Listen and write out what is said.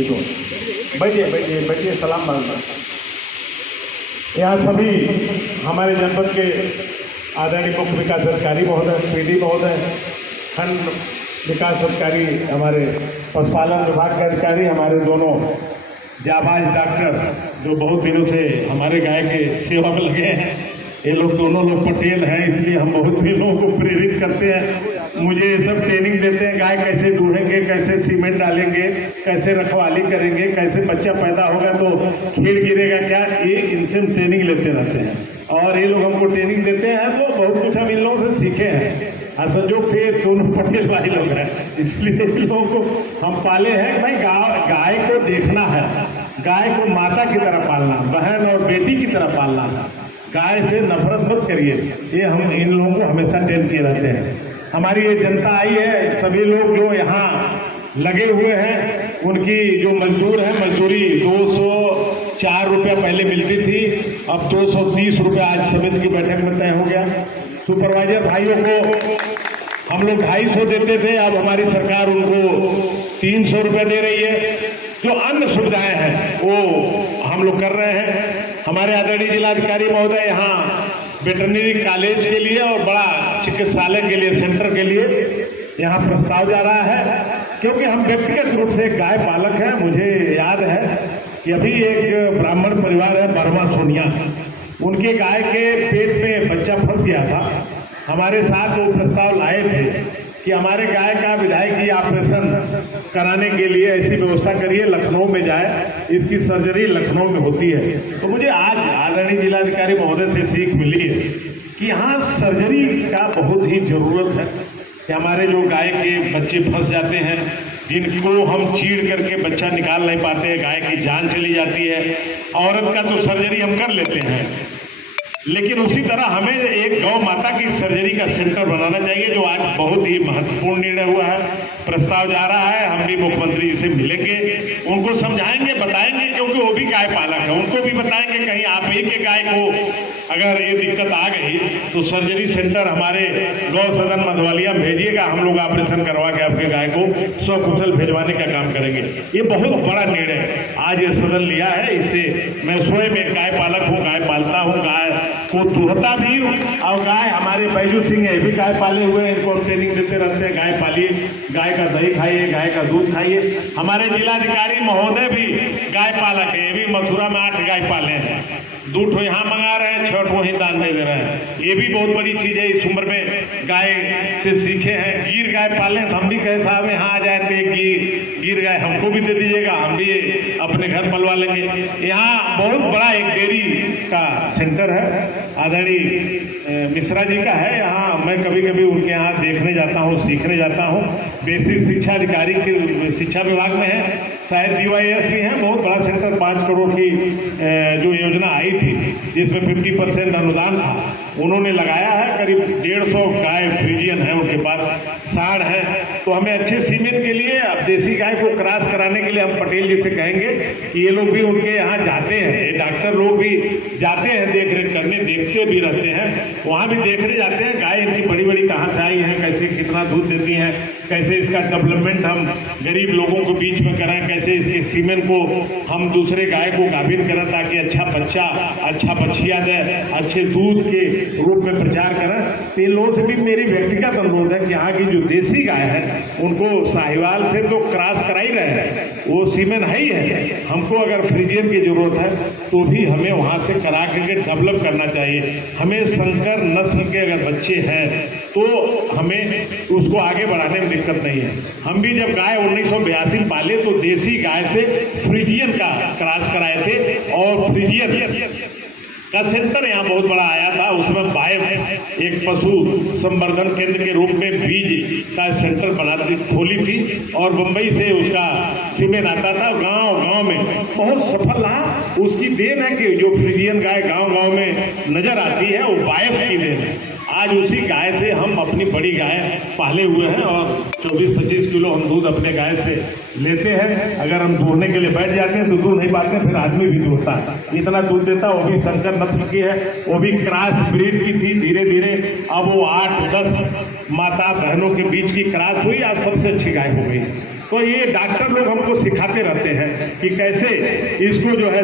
बैठिए बैठिए बैठिए, सलाम मांगना। यहाँ सभी हमारे जनपद के आदरणीय मुख्य विकास अधिकारी महोदय, PD महोदय, खंड विकास अधिकारी, हमारे पशुपालन विभाग के अधिकारी, हमारे दोनों जाबाज डॉक्टर जो बहुत दिनों से हमारे गाय के सेवा में लगे हैं, ये लोग दोनों लोग पटेल हैं, इसलिए हम बहुत भी लोगों को प्रेरित करते हैं। मुझे ये सब ट्रेनिंग देते हैं, गाय कैसे दूहेंगे, कैसे सीमेंट डालेंगे, कैसे रखवाली करेंगे, कैसे बच्चा पैदा होगा तो खीर गिरेगा क्या, ये इनसे हम ट्रेनिंग लेते रहते हैं। और ये लोग हमको ट्रेनिंग देते हैं तो बहुत कुछ हम इन लोगों से सीखे हैं। और संजोग से दोनों पटेल भाई लोग हैं, इसलिए इन लोगों को हम पाले हैं। भाई गाय को देखना है, गाय को माता की तरह पालना, बहन और बेटी की तरह पालना है। गाय से नफरत मत करिए, ये हम इन लोगों को हमेशा ट्रेन किए रहते हैं। हमारी ये जनता आई है, सभी लोग जो यहाँ लगे हुए हैं, उनकी जो मजदूर है, मजदूरी 204 रुपया पहले मिलती थी, अब 230 रुपया आज समिति की बैठक में तय हो गया। सुपरवाइजर भाइयों को हम लोग 250 देते थे, अब हमारी सरकार उनको 300 रुपया दे रही है। जो अन्य सुविधाएं हैं वो हम लोग कर रहे हैं। हमारे आदरणीय जिलाधिकारी महोदय यहाँ वेटरनरी कॉलेज के लिए और बड़ा चिकित्सालय के लिए, सेंटर के लिए यहाँ प्रस्ताव जा रहा है, क्योंकि हम व्यक्तिगत रूप से गाय पालक हैं। मुझे याद है कि अभी एक ब्राह्मण परिवार है, बर्मा सोनिया, उनके गाय के पेट में बच्चा फंस गया था। हमारे साथ वो प्रस्ताव लाए थे कि हमारे गाय का विधायकी ऑपरेशन कराने के लिए ऐसी व्यवस्था करिए, लखनऊ में जाए, इसकी सर्जरी लखनऊ में होती है। तो मुझे आज आदरणीय जिलाधिकारी महोदय से सीख मिली है कि यहाँ सर्जरी का बहुत ही जरूरत है कि हमारे जो गाय के बच्चे फंस जाते हैं, जिनको हम चीड़ करके बच्चा निकाल नहीं पाते, गाय की जान चली जाती है, औरत का तो सर्जरी हम कर लेते हैं, लेकिन उसी तरह हमें एक गौ माता की सर्जरी का सेंटर बनाना चाहिए, जो आज बहुत ही महत्वपूर्ण निर्णय हुआ है। प्रस्ताव जा रहा है, हम भी मुख्यमंत्री जी से मिलेंगे, उनको समझाएंगे, बताएंगे, क्योंकि वो भी गाय पालक है, उनको भी बताएंगे कहीं आप ही के गाय को अगर ये दिक्कत आ गई तो सर्जरी सेंटर हमारे गौ सदन मधवालिया भेजिएगा, हम लोग ऑपरेशन करवा के आपके गाय को सकुशल भेजवाने का काम करेंगे। ये बहुत बड़ा निर्णय आज ये सदन लिया है। इससे मैं स्वयं एक गाय पालक हूँ, गाय पालता हूँ, गाय को दूहता भी हूँ, और गाय हमारे बैजू सिंह है, भी गाय पाले हुए हैं, इनको ट्रेनिंग देते रहते हैं, गाय पालिए, गाय का दही खाइए, गाय का दूध खाइए। हमारे जिलाधिकारी महोदय भी गाय पालक है, ये भी मथुरा में 8 गाय पाले हैं, 2 ठो यहाँ मंगा रहे हैं, 6 ठो ही दान दे रहे हैं। ये भी बहुत बड़ी चीज है, इस उम्र में गाय से सीखे हैं। गिर गाय पाले तो हम भी कहे साहब यहाँ आ जाए थे कि गिर गाय हमको भी दे दीजिएगा, हम भी अपने घर पलवा लेंगे। यहाँ बहुत बड़ा एक डेयरी का सेंटर है, आदरणीय मिश्रा जी का है। यहाँ मैं कभी कभी उनके यहाँ देखने जाता हूँ, सीखने जाता हूँ। बेसिक शिक्षा अधिकारी के शिक्षा विभाग में है, शायद DYS भी है। बहुत बड़ा सेंटर, 5 करोड़ की जो योजना आई थी, जिसमें 50% अनुदान था, उन्होंने लगाया है। करीब 150 गाय फ्रीजियन है उनके पास, साढ़ है। तो हमें अच्छे सीमेंट के लिए, अब देसी गाय को क्रॉस कराने के लिए हम पटेल जी से कहेंगे कि ये लोग भी उनके यहाँ जाते हैं, ये डॉक्टर लोग भी जाते हैं देख रेख करने, देखते भी रहते हैं, वहाँ भी देखने जाते हैं गाय इनकी बड़ी बड़ी कहाँ से आई हैं, कैसे कितना दूध देती हैं, कैसे इसका डेवलपमेंट हम गरीब लोगों के बीच में करें, कैसे इसके सीमेंट को हम दूसरे गाय को गाभिन करें ताकि अच्छा बच्चा, अच्छा बछिया दे, अच्छे दूध के रूप में प्रचार करें। तो इन लोगों से भी मेरी व्यक्तिगत अनुरोध है कि यहाँ की जो देसी गाय है उनको साहिवाल से तो क्रॉस करा ही रहे हैं, वो सीमेंट है ही है। हमको अगर फ्रीजियन की जरूरत है तो भी हमें वहाँ से करा करके डेवलप करना चाहिए। हमें संकर नस्ल के अगर बच्चे हैं तो हमें उसको आगे बढ़ाने में दिक्कत नहीं है। हम भी जब गाय 1982 पाले तो देसी गाय से फ्रीजियन का क्रॉस कराए थे, और फ्रीजियन का सेंटर यहाँ बहुत बड़ा आया था। उसमें बायफ एक पशु संवर्धन केंद्र के रूप में बीज का सेंटर बनाती खोली थी, और बम्बई से उसका सीमेंट आता था गांव गांव में, बहुत सफल रहा। उसकी देन है कि जो फ्रीजियन गाय गांव गांव में नजर आती है वो बायफ की देन है। आज उसी गाय से हम अपनी बड़ी गाय पाले हुए हैं, और 24-25 किलो हम दूध अपने गाय से लेते हैं। अगर हम दूहने के लिए बैठ जाते हैं तो दूध नहीं पाते, फिर आदमी भी दूहता है, इतना दूध देता। वो भी संकर नस्ल की है, वो भी क्रॉस ब्रीड की थी। धीरे धीरे अब वो 8-10 माता बहनों के बीच की क्रॉस हुई, आज सबसे अच्छी गाय हो गई। तो ये डॉक्टर लोग हमको सिखाते रहते हैं कि कैसे इसको जो है